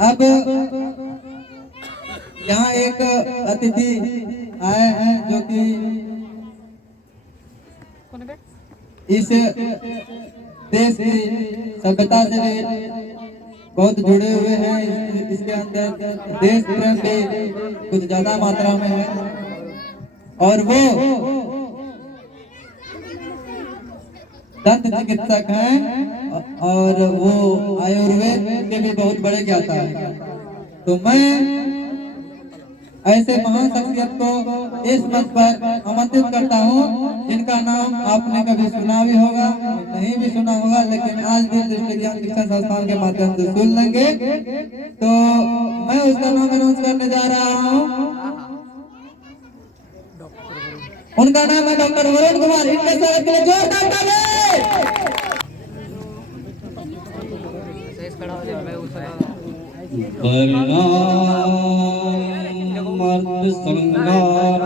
अब यहाँ एक अतिथि आए हैं जो कि इस देश की सभ्यता से भी बहुत जुड़े हुए हैं। इसके अंदर देश प्रेम भी कुछ ज्यादा मात्रा में है और वो दंत चिकित्सक हैं और वो आयुर्वेद के भी बहुत बड़े ज्ञाता हैं। तो मैं ऐसे महान शख्सियत को इस मंच पर आमंत्रित करता हूँ जिनका नाम आपने कभी सुना भी होगा, नहीं भी सुना होगा, लेकिन आज भी दृष्टि ज्ञान शिक्षा संस्थान के माध्यम से सुन लेंगे। तो मैं उसका नाम अनाउंस करने जा रहा हूँ। उनका नाम है डॉक्टर वरुण कुमार। इनके स्वागत के लिए जोरदार ताली। मर्द संगार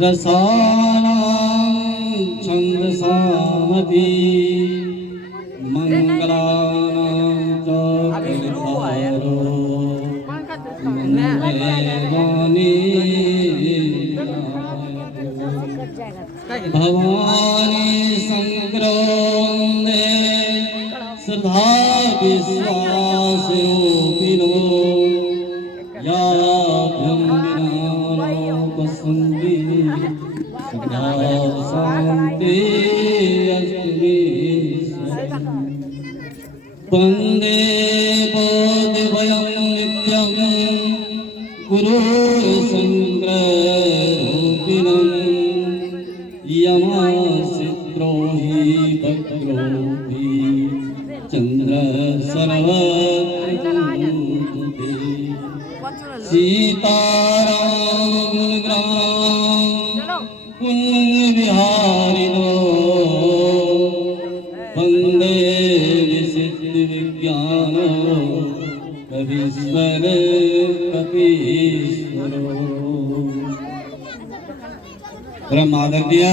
रसानां छंदसामपि मंगलानां च मंगलानि भवानी संक्रोन्दे श्रद्धा विश्वासोपिनो या बसंती सदा शांति अस्मि वंदे बोधभयं नित्यं गुरु संग्रहरूपिणं यमसिद्रोहि भद्रोहि चंद्र सर्वतुते सीताराम गुणग्राम पुण्य विहारिणो वंदे विसिद्ध विज्ञानो कवीश्वर कपीश्वरो। परम आदरणीय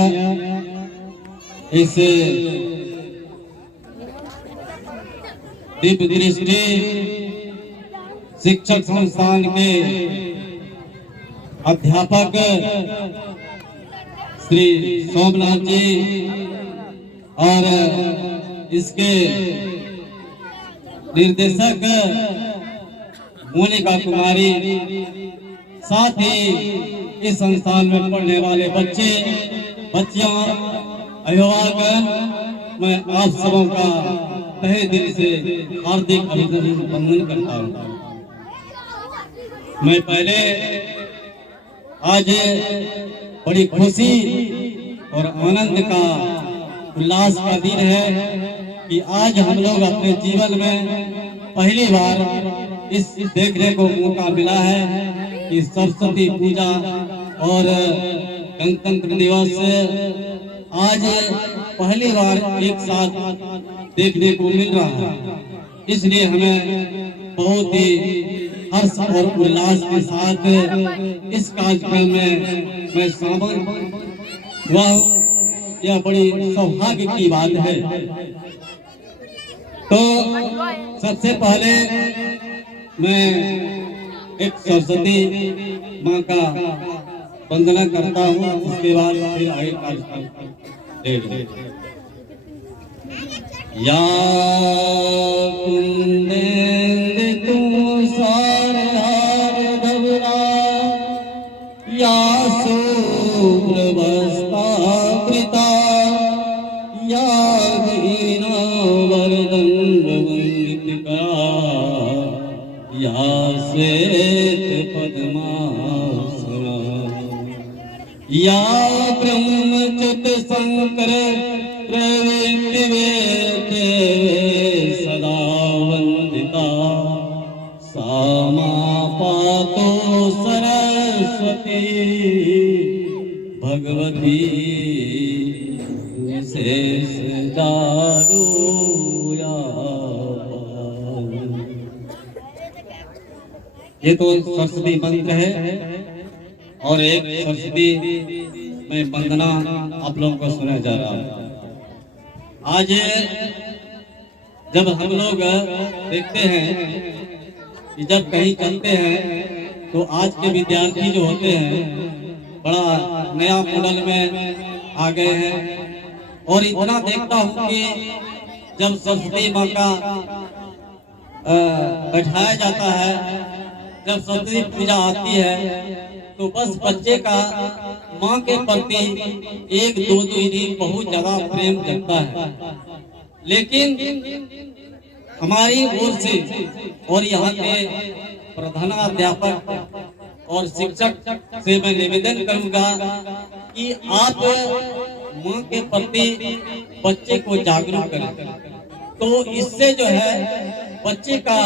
इस दिव्य दृष्टि शिक्षक संस्थान के अध्यापक श्री सोमनाथ जी और इसके निर्देशक मोनिका कुमारी, साथ ही इस संस्थान में पढ़ने वाले बच्चे बच्चियां, अभिभावक, मैं आप सबों का तहे दिल से हार्दिक अभिनंदन करता हूँ। मैं पहले आज बड़ी खुशी और आनंद का उल्लास का दिन है कि आज हम लोग अपने जीवन में पहली बार इस देखने को मौका मिला है कि सरस्वती पूजा और गणतंत्र दिवस आज पहली बार एक साथ देखने को मिल रहा है। इसलिए हमें बहुत ही हर्ष और उल्लास के साथ इस कार्यक्रम में मैं शामिल हुआ। यह बड़ी सौभाग्य की बात है। तो सबसे पहले मैं एक सरस्वती माँ का वंदना करता हूँ, उसके बाद फिर आगे कार्यक्रम या कुंदेंगे तू सारे हार दबरा या शुभ्रवस्ता कृता या दीना वरदं वंदित करा या श्वेत पद्मासना या ब्रह्मच्युत शंकर प्रवृत्ति वेते सदा वंदिता सामा पातो सरस्वती भगवती विशेष दारुया। ये तो सरस्वती मंत्र है और एक सरस्वती में वंदना आप लोगों को सुना जा रहा है। आज जब हम लोग देखते हैं कि जब कहीं चलते हैं तो आज के विद्यार्थी जो होते हैं बड़ा नया मॉडल में आ गए हैं। और इतना देखता हूँ कि जब सरस्वती माँ का बैठाया जाता है, जब सरस्वती पूजा आती है तो बस बच्चे का माँ के प्रति एक दो दिन बहुत ज्यादा प्रेम जगता है। लेकिन हमारी ओर से और यहाँ के प्रधानाध्यापक और शिक्षक से मैं निवेदन करूंगा कि आप माँ के प्रति बच्चे को जागरूक करें, तो इससे जो है बच्चे का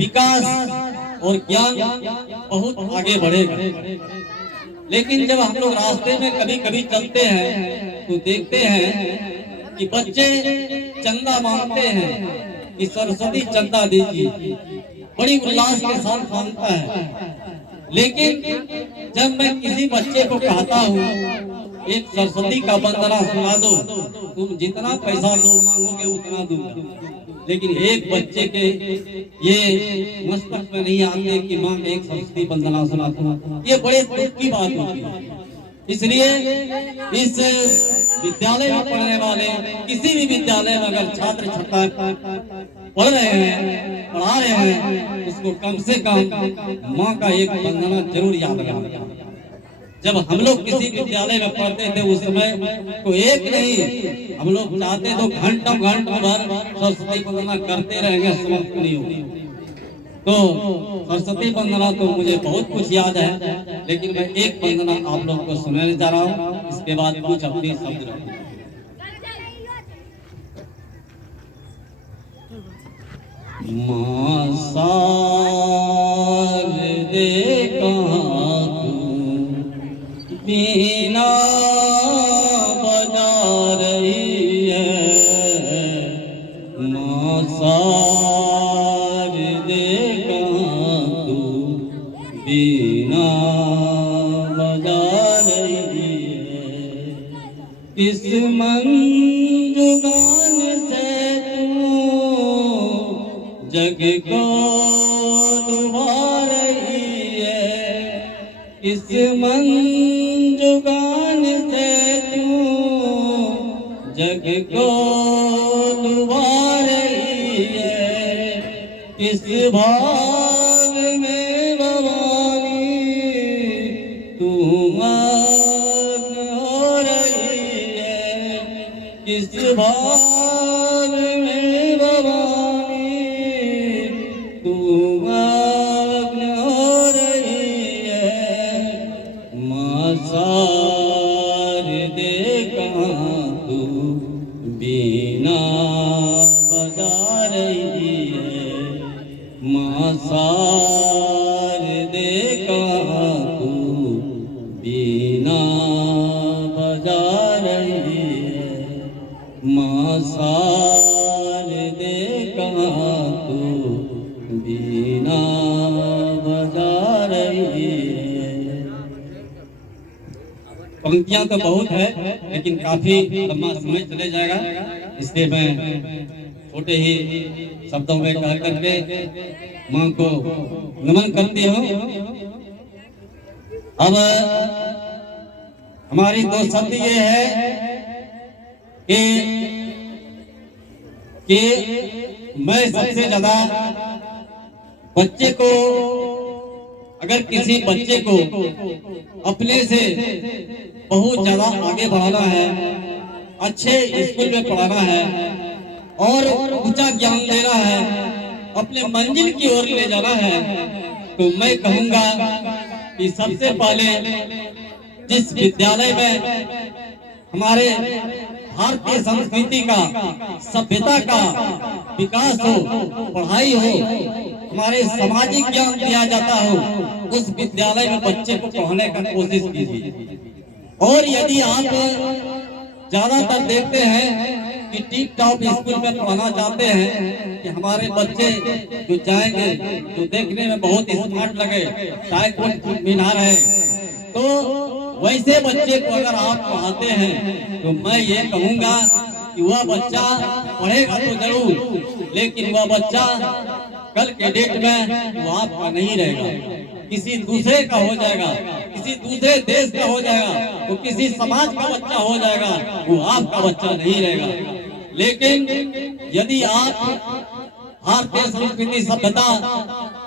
विकास और ज्ञान बहुत आगे बढ़ेगा। लेकिन जब हम लोग रास्ते में कभी कभी चलते हैं तो देखते हैं कि बच्चे चंदा मांगते हैं कि सरस्वती चंदा दीजिए, बड़ी उल्लास के साथ मांगता है। लेकिन जब मैं किसी बच्चे को कहता हूँ एक सरस्वती का वंदना सुना दो, तुम जितना पैसा दो मांगोगे उतना दूंगा, लेकिन एक बच्चे के ये मस्तक में नहीं आते कि माँ एक सरस्वती वंदना सुना दो, ये बड़े दुख की बात होती है। इसलिए इस विद्यालय में पढ़ने वाले किसी भी विद्यालय में अगर छात्र छात्रा पढ़ रहे हैं, पढ़ा रहे हैं, उसको कम से कम माँ का एक वंदना जरूर याद रखना। जब हम लोग किसी विद्यालय में पढ़ते थे उस समय तो एक नहीं, हम लोग चाहते तो घंटों भर सरस्वती वंदना करते रहेंगे, समाप्त नहीं होगी। तो सरस्वती वंदना तो मुझे बहुत कुछ याद है, लेकिन मैं एक वंदना आप लोगों को सुनाने जा रहा हूँ, इसके बाद कुछ अपने शब्द रखूंगा। माँ शारदे कहाँ तू बीना बजा रही है, माँ शारदे कहाँ तू बीना बजा रही है, किस मंजुगान से जग को लुभा रही है, इस मंजुगान से तू जग को लुभा रही है, किस भाव में भवानी तू मग्न हो रही है, किस भाव में भवानी तू मग्न हो रही है, माँ शारदे कहाँ तू बीना बजा रही है, माँ शारदे कहाँ तू बीना बजा रही है, माँ शारदे कहाँ तू बीना बजा रही है। पंक्तियां तो बहुत है, लेकिन काफी लंबा समय चले जाएगा, इसलिए मैं छोटे ही शब्दों में कह करके माँ को नमन करती हूँ। अब हमारी दो शब्द ये है कि मैं सबसे ज्यादा बच्चे को, अगर किसी बच्चे को अपने से बहुत ज्यादा आगे बढ़ाना है, अच्छे स्कूल में पढ़ाना है और ऊंचा ज्ञान देना है, अपने मंजिल की ओर ले जाना है, तो मैं कहूंगा कि सबसे पहले जिस विद्यालय में हमारे भारतीय संस्कृति का, सभ्यता का विकास हो, पढ़ाई हो, हमारे सामाजिक ज्ञान दिया जाता हो, उस विद्यालय में बच्चे को पढ़ाने का कोशिश कीजिए। और यदि आप ज्यादातर देखते हैं कि टिप टॉप स्कूल में पढ़ाना चाहते हैं कि हमारे बच्चे जो जाएंगे जो देखने में बहुत स्मार्ट लगे, चाहे कोई मीनार है, तो वैसे बच्चे को अगर आप पढ़ाते हैं तो मैं ये कहूंगा कि वह बच्चा पढ़ेगा तो जरूर, लेकिन वह बच्चा कल के डेट में वो आपका नहीं रहेगा, किसी दूसरे का हो जाएगा, किसी दूसरे देश का हो जाएगा, वो किसी समाज का बच्चा हो जाएगा, वो आपका बच्चा नहीं रहेगा। लेकिन यदि आप भारतीय संस्कृति सभ्यता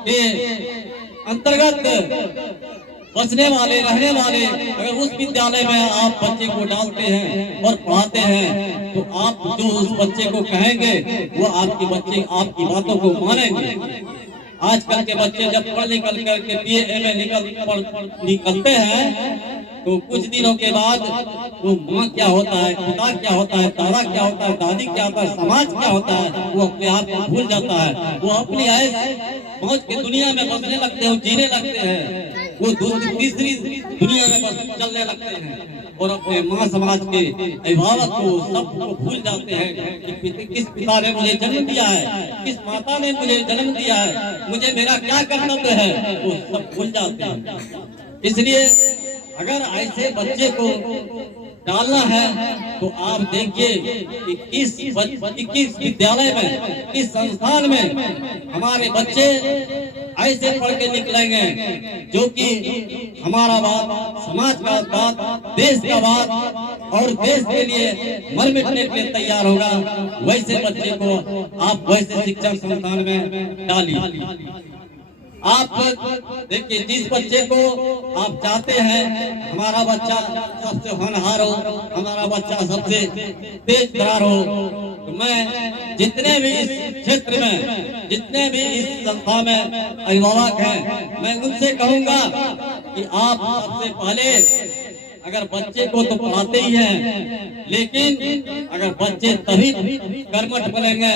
के अंतर्गत बसने वाले रहने वाले अगर उस विद्यालय में आप बच्चे को डालते हैं और पढ़ाते हैं, तो आप जो उस बच्चे को कहेंगे वो आपके बच्चे आपकी बातों को मानेंगे। आजकल के बच्चे जब पढ़ निकल करके बीए एमए निकलते हैं, तो कुछ दिनों के बाद वो माँ क्या होता है, पिता क्या होता है, दादा क्या होता है, दादी क्या होता है, समाज क्या होता है, वो अपने आप को भूल जाता है। वो अपनी ऐश मौज की दुनिया में बसने लगते हैं, जीने लगते हैं, वो दूसरी तीसरी दुनिया में बस चलने लगते हैं और अपने माँ समाज के अभिभावक को सबको भूल जाते हैं कि किस पिता ने मुझे जन्म दिया है, किस माता ने मुझे जन्म दिया है, मुझे मेरा क्या कर्तव्य है, वो सब भूल जाते हैं। इसलिए अगर ऐसे बच्चे को डालना है तो आप देखिए कि किस विद्यालय में, किस संस्थान में हमारे बच्चे ऐसे पढ़ के निकलेंगे जो कि हमारा बात, समाज का बात, देश का बात और देश के लिए मर मिटने के लिए तैयार होगा। वैसे बच्चे को आप वैसे शिक्षण संस्थान में डालिए। आप देखिए, जिस बच्चे को आप चाहते हैं हमारा बच्चा सबसे होनहार हो, हमारा बच्चा सबसे तेज तरार हो, तो मैं जितने भी इस क्षेत्र में, जितने भी इस संस्था में अभिभावक हैं, मैं उनसे कहूंगा कि आप सबसे पहले अगर बच्चे को तो पढ़ाते ही हैं, लेकिन अगर बच्चे तभी कर्मठ बनेंगे,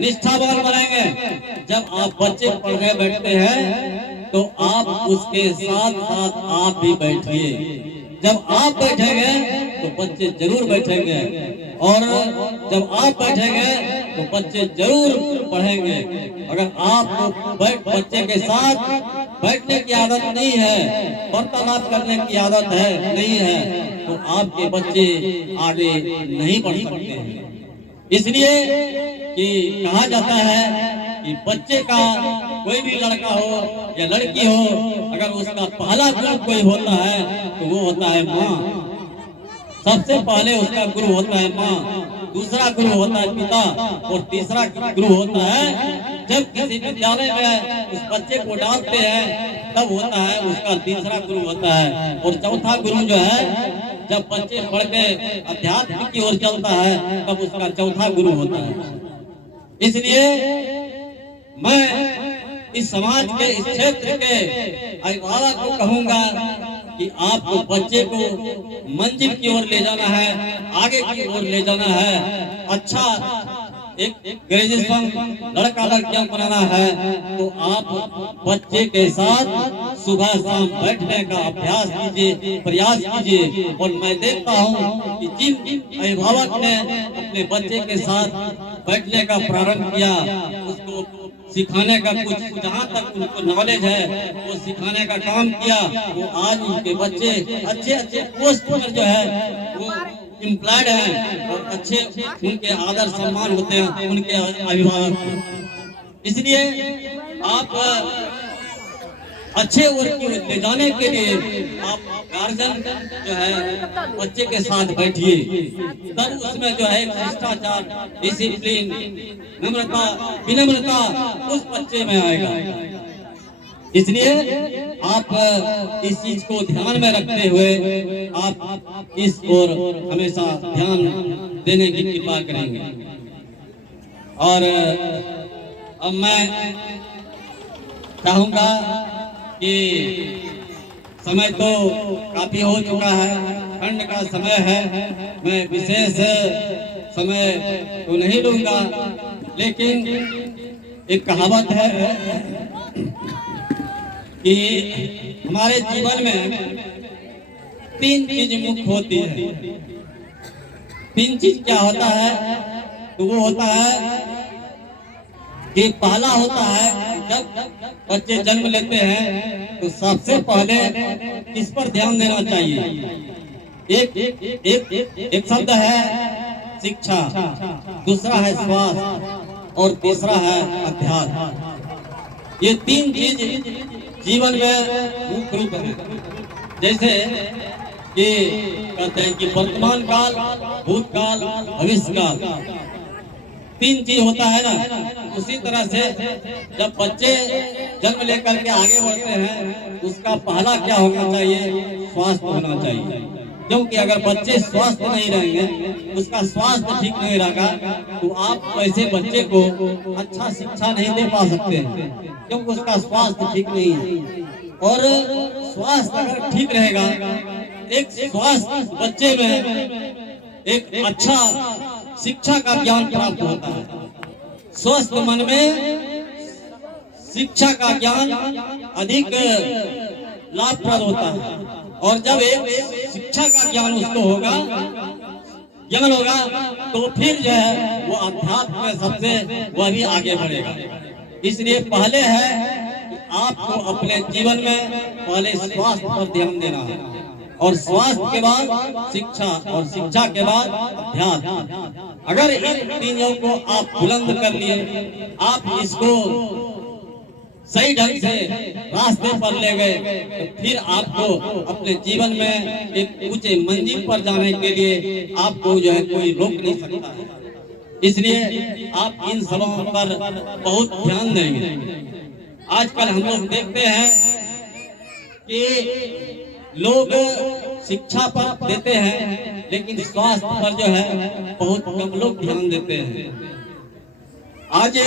निष्ठावान बनेंगे जब आप बच्चे पढ़ने बैठते हैं तो आप उसके साथ साथ आप भी बैठिए। जब आप बैठेंगे तो बच्चे जरूर बैठेंगे और जब आप बैठेंगे तो बच्चे जरूर पढ़ेंगे। अगर आपको बच्चे के साथ बैठने की आदत नहीं है, वार्तालाप करने की आदत है नहीं है, तो आपके बच्चे आगे नहीं बढ़ सकते हैं। इसलिए कि कहा जाता है कि बच्चे का कोई भी लड़का हो या लड़की हो, अगर उसका पहला गुरु कोई होता है तो वो होता है माँ। सबसे पहले उसका गुरु होता है माँ, दूसरा गुरु होता है पिता और तीसरा गुरु होता है, जब किसी विद्यालय में उस बच्चे को डालते हैं तब होता है उसका तीसरा गुरु होता है, और चौथा गुरु जो है जब बच्चे पढ़ के अध्यात्म की ओर चलता है तब उसका चौथा गुरु होता है। इसलिए मैं इस समाज के, इस क्षेत्र के अभिभावक को कहूंगा कि आपको बच्चे को मंजिल की ओर ले जाना है, आगे की ओर ले जाना है, अच्छा एक ग्रेजुएशन लड़का लड़कियां बनाना है, तो आप बच्चे के साथ सुबह शाम बैठने का अभ्यास कीजिए, प्रयास कीजिए। और मैं देखता हूँ कि जिन अभिभावक ने अपने बच्चे के साथ बैठने का प्रारंभ किया, उसको सिखाने का कुछ जहाँ तक उनको नॉलेज है वो सिखाने का काम किया, वो आज उनके बच्चे अच्छे अच्छे पोस्ट पर जो है वो एम्प्लॉयड हैं और अच्छे उनके आदर सम्मान होते हैं उनके अभिभावक। इसलिए आप अच्छे वर्ग की ले जाने के लिए आप गार्जियन जो है बच्चे के साथ बैठिए, तब उसमें जो है शिष्टाचार, डिसिप्लिन, नम्रता, विनम्रता उस बच्चे में आएगा। इसलिए आप इस चीज को ध्यान में रखते हुए आप इस ओर हमेशा ध्यान देने की कृपा करेंगे। और अब मैं चाहूंगा कि समय तो काफी हो चुका है, ठंड का समय है, मैं विशेष समय तो नहीं लूंगा, लेकिन एक कहावत है कि हमारे जीवन में तीन चीज मुख्य होती है। तीन चीज क्या होता है? तो वो होता है कि पहला होता है जब बच्चे जन्म लेते हैं तो सबसे पहले किस पर ध्यान देना चाहिए? एक शब्द है शिक्षा, दूसरा है स्वास्थ्य और तीसरा है अध्यात्म। ये तीन चीज जीवन में मुख्य रूप है। जैसे कि कहते हैं कि वर्तमान काल, भूतकाल, भविष्य काल, तीन चीज होता है ना। उसी तरह से जब बच्चे जन्म लेकर के आगे बढ़ते हैं, उसका पहला क्या होना चाहिए? स्वास्थ्य होना चाहिए। क्योंकि अगर बच्चे स्वस्थ नहीं रहेंगे, उसका स्वास्थ्य ठीक नहीं रहेगा, तो आप ऐसे बच्चे को अच्छा शिक्षा नहीं दे पा सकते हैं, क्योंकि उसका स्वास्थ्य ठीक नहीं है। और स्वास्थ्य अगर ठीक रहेगा, एक स्वस्थ बच्चे में एक अच्छा शिक्षा का ज्ञान प्राप्त होता है। स्वस्थ मन में शिक्षा का ज्ञान अधिक लाभप्रद होता है। और जब एक शिक्षा का ज्ञान उसको होगा, ज्ञान होगा, तो फिर जो है वो अध्यात्म में सबसे वह भी आगे बढ़ेगा। इसलिए पहले है कि आपको अपने जीवन में पहले स्वास्थ्य पर ध्यान देना है, और स्वास्थ्य के बाद शिक्षा, और शिक्षा के बाद अध्यात्म। अगर इन तीनों को आप बुलंद कर लिए, आप इसको सही ढंग से रास्ते पर ले गए, तो फिर आपको अपने जीवन में एक ऊंचे मंजिल पर जाने के लिए आपको जो है कोई रोक नहीं सकता है। इसलिए आप इन सबों पर बहुत ध्यान देंगे। आजकल हम लोग देखते हैं कि लोग शिक्षा पर देते हैं, लेकिन स्वास्थ्य पर जो है बहुत कम लोग ध्यान देते हैं। आज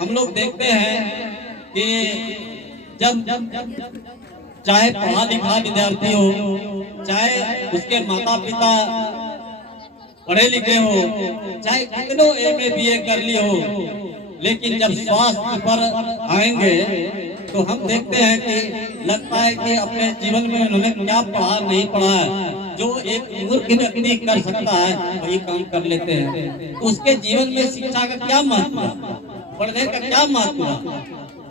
हम लोग देखते हैं कि जब चाहे पढ़ा लिखा विद्यार्थी हो, चाहे उसके माता पिता पढ़े लिखे हो, चाहे कितनों MA BA कर लिए हो, लेकिन जब स्वास्थ्य पर आएंगे तो हम देखते हैं कि लगता है कि अपने जीवन में उन्होंने क्या पढ़ा नहीं पढ़ा है, जो एक मूर्ख व्यक्ति कर सकता है वही काम कर लेते हैं। उसके जीवन में शिक्षा का क्या महत्व, पढ़ने का क्या महत्व?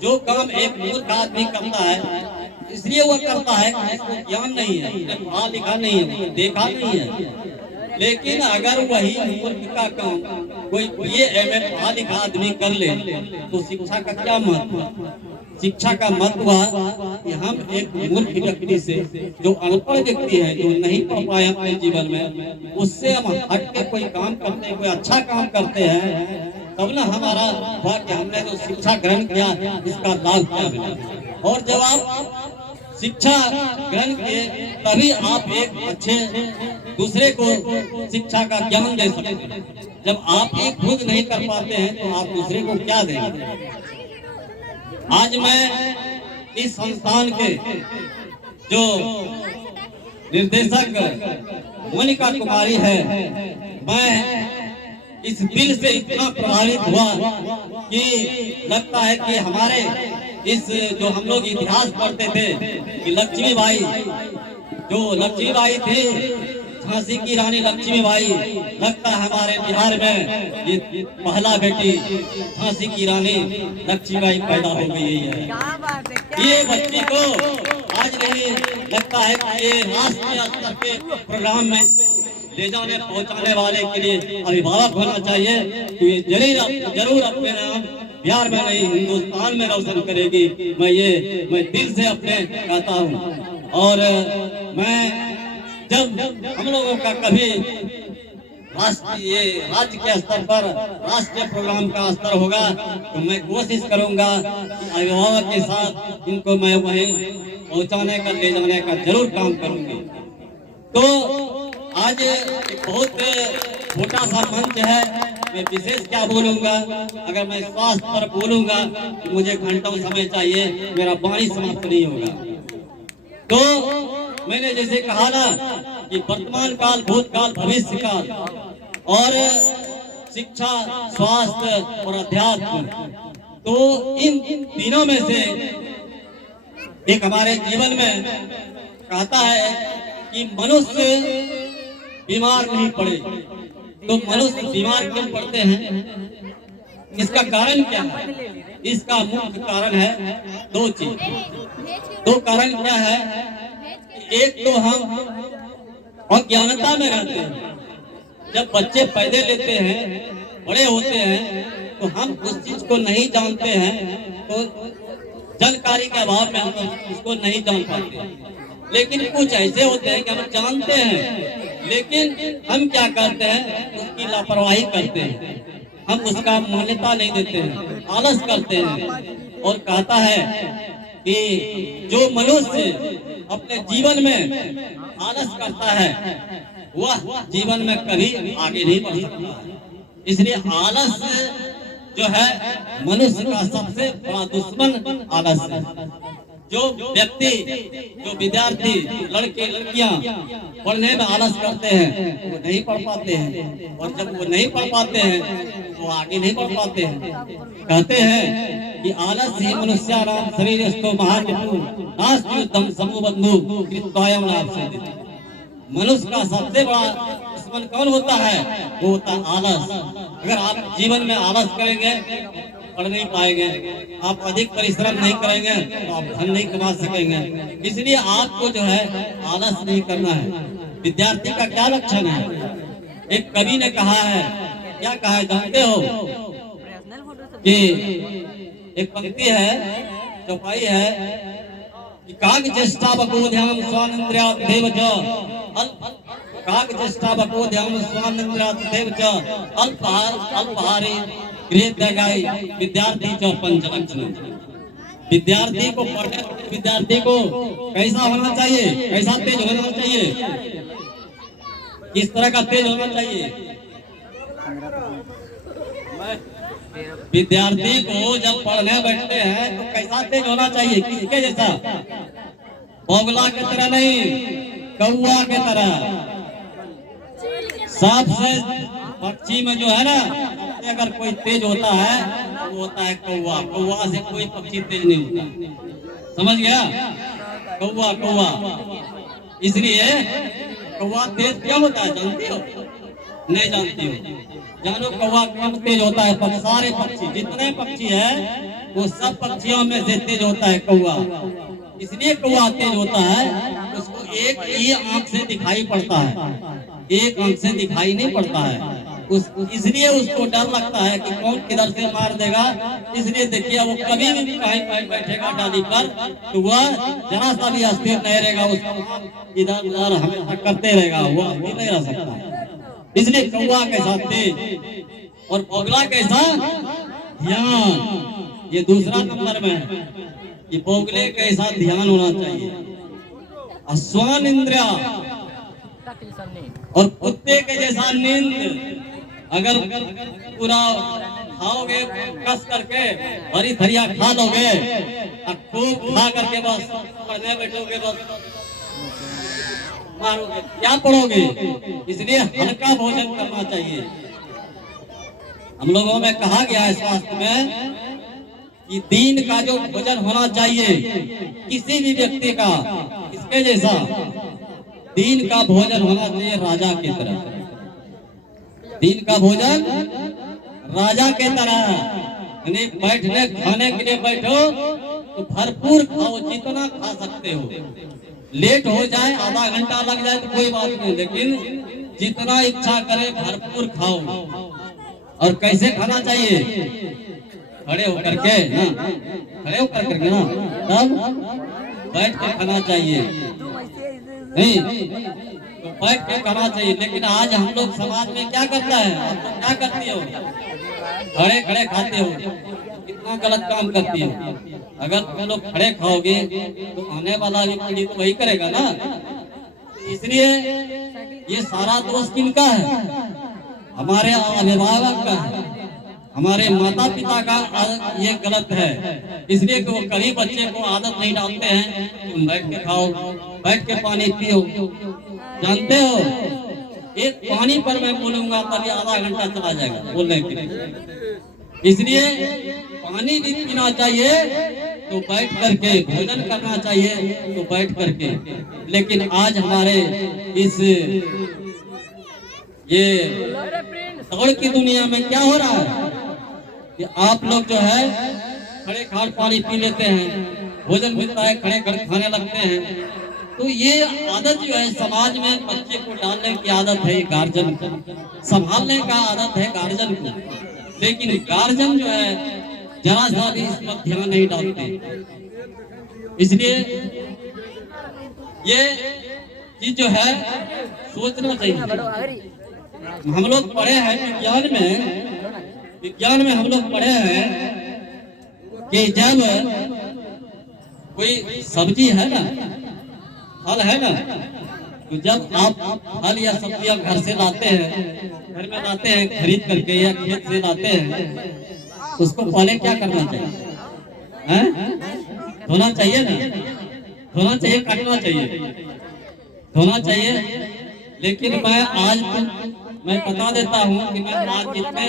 जो काम एक मूर्ख आदमी करता है, इसलिए वो करता है कि इसको ज्ञान नहीं है, पढ़ा लिखा नहीं है, देखा नहीं है। लेकिन अगर वही मूर्ख का काम कोई ये MA पढ़ा लिखा आदमी कर ले, तो शिक्षा का क्या महत्व? शिक्षा का महत्व कि हम एक मूर्ख व्यक्ति से, जो अनपढ़ व्यक्ति है, जो नहीं पढ़ पाए अपने जीवन में, उससे हम हट के कोई काम करते हैं, कोई अच्छा काम करते हैं, तब ना हमारा हुआ कि हमने जो शिक्षा ग्रहण किया इसका लाभ क्या मिला। और जब आप शिक्षा ग्रहण किए, तभी आप एक अच्छे दूसरे को शिक्षा का ज्ञान दे सकते हैं। जब आप एक खुद नहीं कर पाते हैं, तो आप दूसरे को क्या देंगे? आज मैं इस संस्थान के जो निर्देशक मोनिका कुमारी है, मैं इस दिल से इतना प्रभावित हुआ कि लगता है कि हमारे इस जो हम लोग इतिहास पढ़ते थे कि लक्ष्मीबाई, जो लक्ष्मीबाई थी, झांसी की रानी लक्ष्मीबाई, लगता है हमारे बिहार में ये पहला बेटी झांसी की रानी लक्ष्मीबाई पैदा हो गई है। ये बच्ची को आज नहीं लगता है कि ये राष्ट्रीय स्तर के प्रोग्राम में ले जाने पहुंचाने वाले के लिए अभिभावक होना चाहिए। तो ये जरूर अपने नाम बिहार में नहीं हिंदुस्तान में रोशन करेगी। मैं दिल से अपने कहता हूँ। और मैं जब हम लोगों का कभी राज्य के स्तर पर राष्ट्रीय प्रोग्राम का स्तर होगा, तो मैं कोशिश करूंगा कि अभिभावक के साथ इनको मैं वहीं पहुंचाने का, ले जाने का जरूर काम करूंगी। तो आज एक बहुत छोटा सा मंच है, मैं विशेष क्या बोलूंगा? अगर मैं स्वास्थ्य पर बोलूंगा तो मुझे घंटों समय चाहिए, मेरा वाणी समाप्त नहीं होगा। तो मैंने जैसे कहा ना कि वर्तमान काल, भूतकाल, भविष्य काल, और शिक्षा, स्वास्थ्य और अध्यात्म, तो इन तीनों में से एक हमारे जीवन में कहता है कि मनुष्य बीमार नहीं पड़े। तो मनुष्य बीमार क्यों पड़ते हैं? इसका कारण क्या है? इसका मुख्य कारण है दो चीज। दो कारण क्या है? एक तो हम अज्ञानता में रहते हैं, जब बच्चे पैदे लेते हैं, बड़े होते हैं, तो हम उस चीज को नहीं जानते हैं, तो जानकारी के अभाव में हम उसको नहीं जान पाते। लेकिन कुछ ऐसे होते हैं कि हम जानते हैं, लेकिन हम क्या करते हैं, उसकी लापरवाही करते हैं, हम उसका मान्यता नहीं देते हैं, आलस करते हैं। और कहता है कि जो मनुष्य अपने जीवन में आलस करता है वह जीवन में कभी आगे नहीं बढ़ सकता। इसलिए आलस जो है मनुष्य का सबसे बड़ा दुश्मन आलस है। जो व्यक्ति, जो विद्यार्थी, लड़के लड़कियां पढ़ने में आलस करते हैं वो नहीं पढ़ पाते हैं, और जब वो नहीं पढ़ पाते हैं वो आगे नहीं बढ़ पाते हैं। कहते हैं कि आलस ही मनुष्याणाम शरीरस्थो महानिपुण नास्ति युद्धम समूह बंधु कृत्वायम नाम। मनुष्य का सबसे बड़ा दुश्मन कौन होता है, वो होता है आलस। अगर आप जीवन में आलस करेंगे पढ़ नहीं पाएंगे, आप अधिक परिश्रम नहीं करेंगे तो आप धन नहीं कमा सकेंगे। इसलिए आपको जो है आलस नहीं करना है। विद्यार्थी का क्या लक्षण है? एक कवि ने कहा है, क्या कहा है जानते हो? कि एक पंक्ति है, चौपाई है कि काग चेष्टा बकोध्याम स्वानंद्र्यात देव च काग चेष्टा बकोध्याम स्वानंद्र्यात देव च अल्पहारी विद्यार्थी जो पंचलक्षण। विद्यार्थी को पढ़ने, विद्यार्थी को कैसा होना चाहिए, कैसा तेज होना चाहिए, किस तरह का तेज होना चाहिए? विद्यार्थी को जब पढ़ने बैठते हैं तो कैसा तेज होना चाहिए, किसके जैसा? बगुला की तरह नहीं, कौआ की तरह। सबसे पक्षी में जो है ना, अगर कोई तेज होता है तो वो होता है कौवा। कौवा से कोई पक्षी तेज नहीं होता, समझ गया? कौवा कौवा। इसलिए कौवा तेज क्यों होता है जानती हो? नहीं जानती हो? जानो कौवा कम तेज होता है, पर सारे पक्षी, जितने पक्षी है वो सब पक्षियों में से तेज होता है कौवा। इसलिए कौवा तेज होता है, उसको एक ही आंख से दिखाई पड़ता है, एक आंख से दिखाई नहीं पड़ता है। इसलिए उसको डर लगता है कि कौन किधर से मार देगा। इसलिए देखिए वो कभी भी कहीं बैठेगा डाली पर तो वह जरा सा भी अस्थिर नहीं रहेगा, उसको इधर उधर हमेशा करते रहेगा, वो अस्थिर नहीं रह सकता। इसलिए कौवा कैसा तेज और बगुला कैसा ध्यान, ये दूसरा नंबर में है। ये बगुले कैसा ध्यान होना चाहिए। स्वान इंद्रिया और कुत्ते के जैसा नींद। अगर पूरा खाओगे कस करके, हरी धरिया खा लोगे, खूब खा करके बस पढ़ने बैठोगे, बस मारोगे, क्या पढ़ोगे? इसलिए हल्का भोजन करना चाहिए। हम लोगों में कहा गया है शास्त्र में कि दिन का जो भोजन होना चाहिए किसी भी व्यक्ति का, इसके जैसा दिन का भोजन होना चाहिए राजा की तरह। दिन का भोजन राजा के तरह, यानी बैठने खाने के लिए बैठो तो भरपूर खाओ, जितना खा सकते हो। लेट हो जाए, आधा घंटा लग जाए तो कोई बात नहीं, लेकिन जितना इच्छा करे भरपूर खाओ। और कैसे खाना चाहिए? खड़े होकर के ना, खड़े होकर करके ना, तब बैठ के खाना चाहिए, नहीं तो बैठ के खाना चाहिए। लेकिन आज हम लोग समाज में क्या करता है, आप लोग क्या करती हो? खड़े खड़े खाते हो, कितना गलत काम करती हो। अगर तुम लोग खड़े खाओगे तो आने वाला भी पीढ़ी तो वही करेगा ना। इसलिए ये सारा दोष किनका है? हमारे अभिभावक का है, हमारे माता पिता का ये गलत है। इसलिए कि वो कभी बच्चे को आदत नहीं डालते हैं तुम बैठ के खाओ, बैठ के पानी पियो। जानते हो एक पानी पर मैं बोलूंगा तब ये आधा घंटा चला जाएगा बोलने के लिए। इसलिए पानी भी पीना चाहिए तो बैठ करके, भोजन करना चाहिए तो बैठ करके। लेकिन आज हमारे इस ये दौड़ की दुनिया में क्या हो रहा है कि आप लोग जो है खड़े खाड़ पानी पी लेते हैं, भोजन मिलता है खड़े खड़े खाने लगते हैं, तो ये आदत जो है समाज में बच्चे को डालने की आदत है, गार्जियन संभालने का आदत है गार्जियन को, लेकिन गार्जियन जो है जरा सा भी इस पर ध्यान नहीं डालते। इसलिए ये चीज जो है सोचना चाहिए। हम लोग पढ़े हैं विज्ञान में हम लोग पढ़े हैं कि जब कोई सब्जी है ना, फल है ना, तो जब आप फल या सब्जियां घर से लाते हैं, घर में लाते हैं खरीद करके या खेत से लाते हैं, उसको पहले क्या करना चाहिए? धोना चाहिए ना, धोना चाहिए, काटना चाहिए, धोना चाहिए। लेकिन मैं बता देता हूँ कि मैं आज जितने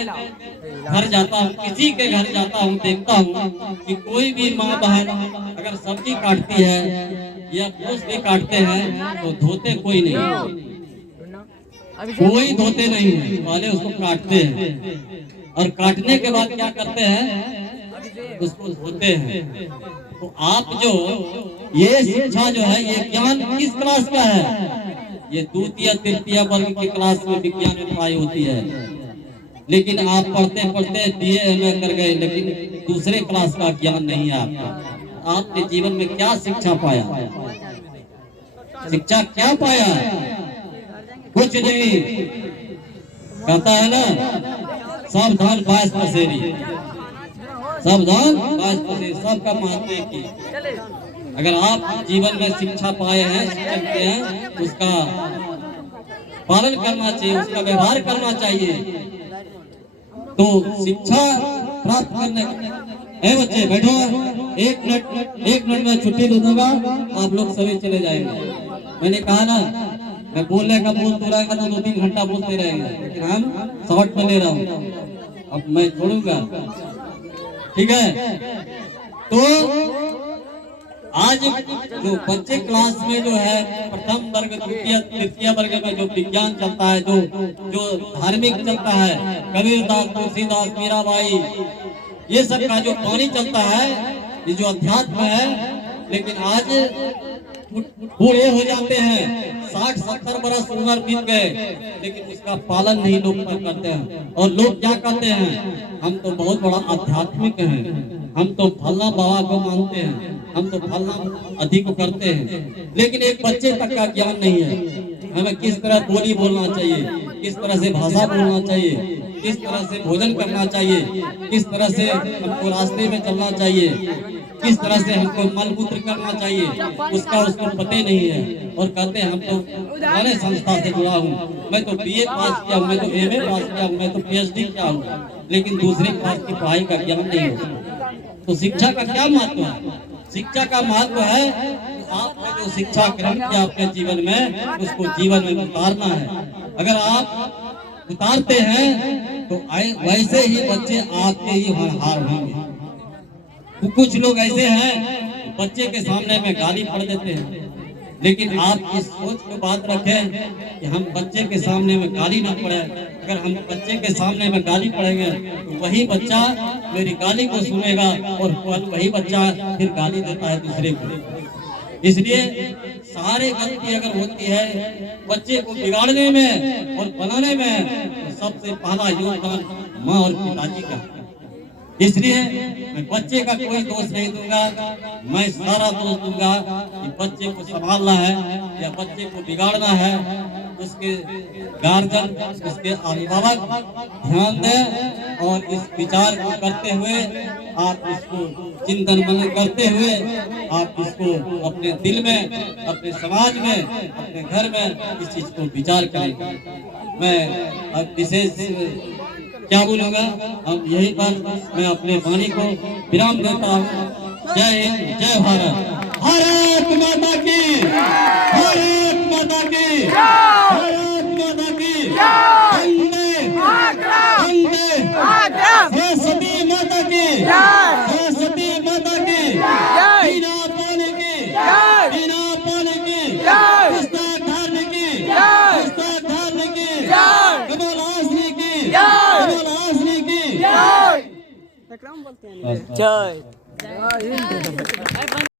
घर जाता हूँ, किसी के घर जाता हूँ, देखता हूँ कि कोई भी माँ बहन अगर सब्जी काटती है या पुरुष भी काटते हैं तो धोते कोई नहीं, कोई धोते नहीं है, पहले उसको काटते हैं और काटने के बाद क्या करते हैं, उसको धोते हैं। तो आप जो ये शिक्षा जो है, ये ज्ञान किस क्लास का है? ये द्वितीय तृतीय वर्ग की क्लास में विज्ञान में पढ़ाई होती है। लेकिन आप पढ़ते पढ़ते BA MA कर गए, लेकिन दूसरे क्लास का ज्ञान नहीं है आपका। आपने जीवन में क्या शिक्षा पाया? शिक्षा क्या पाया? कुछ नहीं। कहता है ना, सावधान बाज पसेरी, सावधान बाज पसेरी, सबका महत्व की। अगर आप जीवन में शिक्षा पाए हैं, सीखते हैं, उसका पालन करना चाहिए, उसका व्यवहार करना चाहिए। तो शिक्षा प्राप्त करने, बच्चे बैठो, एक मिनट में छुट्टी दे दूंगा, आप लोग सभी चले जाएंगे। मैंने कहा ना, मैं बोलने का बोलते रहेगा तो 2-3 घंटा बोलते रहेंगे, लेकिन हम शॉर्ट में ले रहा हूँ, अब मैं छोड़ूंगा, ठीक है? तो आज जो बच्चे क्लास में जो है प्रथम वर्ग, द्वितीय तृतीय वर्ग में जो विज्ञान चलता है, जो धार्मिक चलता है, कबीरदास, तुलसीदास, मीराबाई, ये सब का जो पानी चलता है, ये जो अध्यात्म है, लेकिन आज बूढ़े हो जाते हैं, 60-70 बरस उम्र बीत गए, लेकिन उसका पालन नहीं लोग करते हैं। और लोग क्या कहते हैं, हम तो बहुत बड़ा आध्यात्मिक हैं, हम तो फलना बाबा को मानते हैं, हम तो फलना अधिक करते हैं, लेकिन एक बच्चे तक का ज्ञान नहीं है। हमें किस तरह बोली बोलना चाहिए, किस तरह से भाषा बोलना चाहिए, किस तरह से भोजन करना चाहिए, किस तरह से हमको रास्ते में चलना चाहिए, किस तरह से हमको मलमूत्र करना चाहिए, उसको पता नहीं है। और कहते हैं हम तो अरे संस्था से जुड़ा हूँ, मैं तो BA पास किया हूँ, मैं तो MA पास किया हूँ, मैं तो PhD किया हूँ, लेकिन दूसरे क्लास की पढ़ाई का ज्ञान नहीं है। तो शिक्षा का क्या महत्व है? शिक्षा का महत्व है कि आपने जो शिक्षा ग्रहण किया अपने जीवन में, उसको जीवन में उतारना है। अगर आप उतारते हैं तो वैसे ही बच्चे आपके ही होनहार होंगे। तो कुछ लोग ऐसे हैं, बच्चे के सामने में गाली पढ़ देते हैं, लेकिन आप इस सोच को बात रखें कि हम बच्चे के सामने में गाली ना पढ़े। अगर हम बच्चे के सामने में गाली पढ़ेंगे तो वही बच्चा मेरी गाली को सुनेगा और वही बच्चा फिर गाली देता है दूसरे को। इसलिए सारे गलती अगर होती है बच्चे को बिगाड़ने में और बनाने में, तो सबसे पहला योगदान माँ और पिताजी का। इसलिए मैं बच्चे का कोई दोष नहीं दूंगा, मैं सारा दोष दूंगा कि बच्चे को संभालना है या बच्चे को बिगाड़ना है, उसके गार्जियन, उसके अभिभावक ध्यान दें और इस विचार को करते हुए आप इसको चिंतन मनन करते हुए आप इसको अपने दिल में, अपने समाज में, अपने घर में इस चीज को विचार करें। मैं अब विशेष क्या बोलूंगा, अब यही पर मैं अपने वाणी को विराम देता हूँ। जय हिंद, जय भारत, भारत माता की, भारत माता की, भारत माता की, वंदे वंदे, सरस्वती माता की, सरस्वती माता की, बिना पानी की, बिना पानी की, पुस्तक धारण की, पुस्तक धारण की, कमल हासनी की, कमल हासनी की, जय जय हिंद।